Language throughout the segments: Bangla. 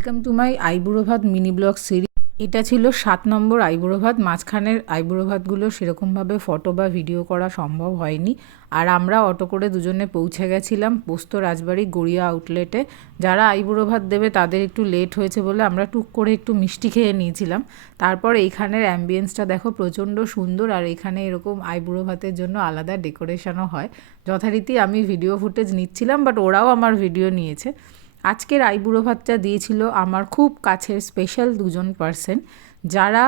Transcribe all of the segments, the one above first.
ওয়েলকাম টু মাই আইবুড়ো ভাত মিনি ব্লগ সিরিজ। এটা ছিল 7 নম্বর আইবুড়ো ভাত। মাঝখানের আইবুড়ো ভাতগুলো সেরকমভাবে ফটো বা ভিডিও করা সম্ভব হয়নি। আর আমরা অটো করে দুজনে পৌঁছে গেছিলাম পোস্ত রাজবাড়ি গড়িয়া আউটলেটে। যারা আইবুড়ো ভাত দেবে তাদের একটু লেট হয়েছে বলে আমরা টুক করে একটু মিষ্টি খেয়ে নিয়েছিলাম। তারপর এইখানের অ্যাম্বিয়েন্সটা দেখো প্রচণ্ড সুন্দর, আর এখানে এরকম আইবুড়ো ভাতের জন্য আলাদা ডেকোরেশনও হয়। যথারীতি আমি ভিডিও ফুটেজ নিচ্ছিলাম, বাট ওরাও আমার ভিডিও নিয়েছে। আজকের আইবুড়ো ভাতটা দিয়েছিল আমার খুব কাছের স্পেশাল দুজন পার্সন, যারা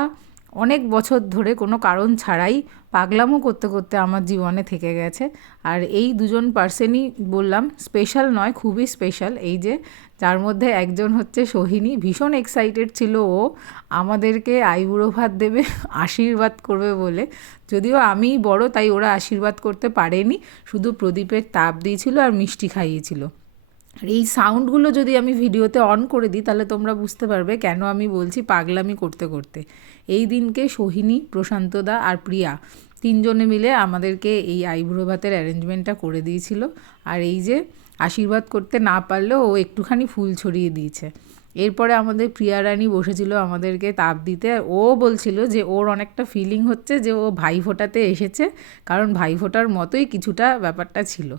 অনেক বছর ধরে কোনো কারণ ছাড়াই পাগলামো করতে করতে আমার জীবনে থেকে গেছে। আর এই দুজন পার্সনই বললাম স্পেশাল নয়, খুবই স্পেশাল। এই যে যার মধ্যে একজন হচ্ছে সোহিনী, ভীষণ এক্সাইটেড ছিল ও আমাদেরকে আইবুড়ো ভাত দেবে, আশীর্বাদ করবে বলে। যদিও আমি বড় তাই ওরা আশীর্বাদ করতে পারেনি, শুধু প্রদীপের তাপ দিয়েছিল আর মিষ্টি খাইয়েছিল। আর এই সাউন্ডগুলো যদি আমি ভিডিওতে অন করে দিই তাহলে তোমরা বুঝতে পারবে কেন আমি বলছি পাগলামি করতে করতে। এই দিনকে সোহিনী, প্রশান্তদা আর প্রিয়া তিনজনে মিলে আমাদেরকে এই আইবুড়ো ভাতের অ্যারেঞ্জমেন্টটা করে দিয়েছিল। আর এই যে আশীর্বাদ করতে না পারলেও ও একটুখানি ফুল ছড়িয়ে দিয়েছে। এরপরে আমাদের প্রিয়া রানী বসেছিল আমাদেরকে তাপ দিতে। ও বলছিল যে ওর অনেকটা ফিলিং হচ্ছে যে ও ভাই ফোটাতে এসেছে, কারণ ভাই ফোটার মতোই কিছুটা ব্যাপারটা ছিল।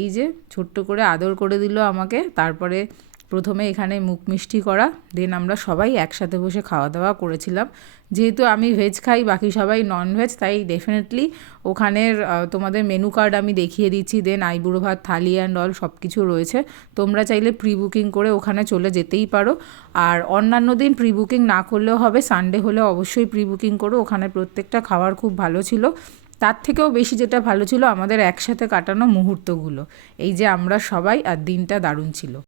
এই যে ছোট্ট করে আদর করে দিল আমাকে। তারপরে প্রথমে এখানে মুখ মিষ্টি করা, দেন আমরা সবাই একসাথে বসে খাওয়া দাওয়া করেছিলাম। যেহেতু আমি ভেজ খাই, বাকি সবাই নন ভেজ, তাই ডেফিনেটলি ওখানের তোমাদের মেনু কার্ড আমি দেখিয়ে দিচ্ছি। দেন আইবুড়ো ভাত থালি অ্যান্ড অল সব কিছু রয়েছে। তোমরা চাইলে প্রি বুকিং করে ওখানে চলে যেতেই পারো। আর অন্যান্য দিন প্রি বুকিং না করলেও হবে, সানডে হলে অবশ্যই প্রি বুকিং করো। ওখানে প্রত্যেকটা খাবার খুব ভালো ছিল। তার থেকেও বেশি যেটা ভালো ছিল আমাদের একসাথে কাটানো মুহূর্তগুলো। এই যে আমরা সবাই, আর দিনটা দারুণ ছিল।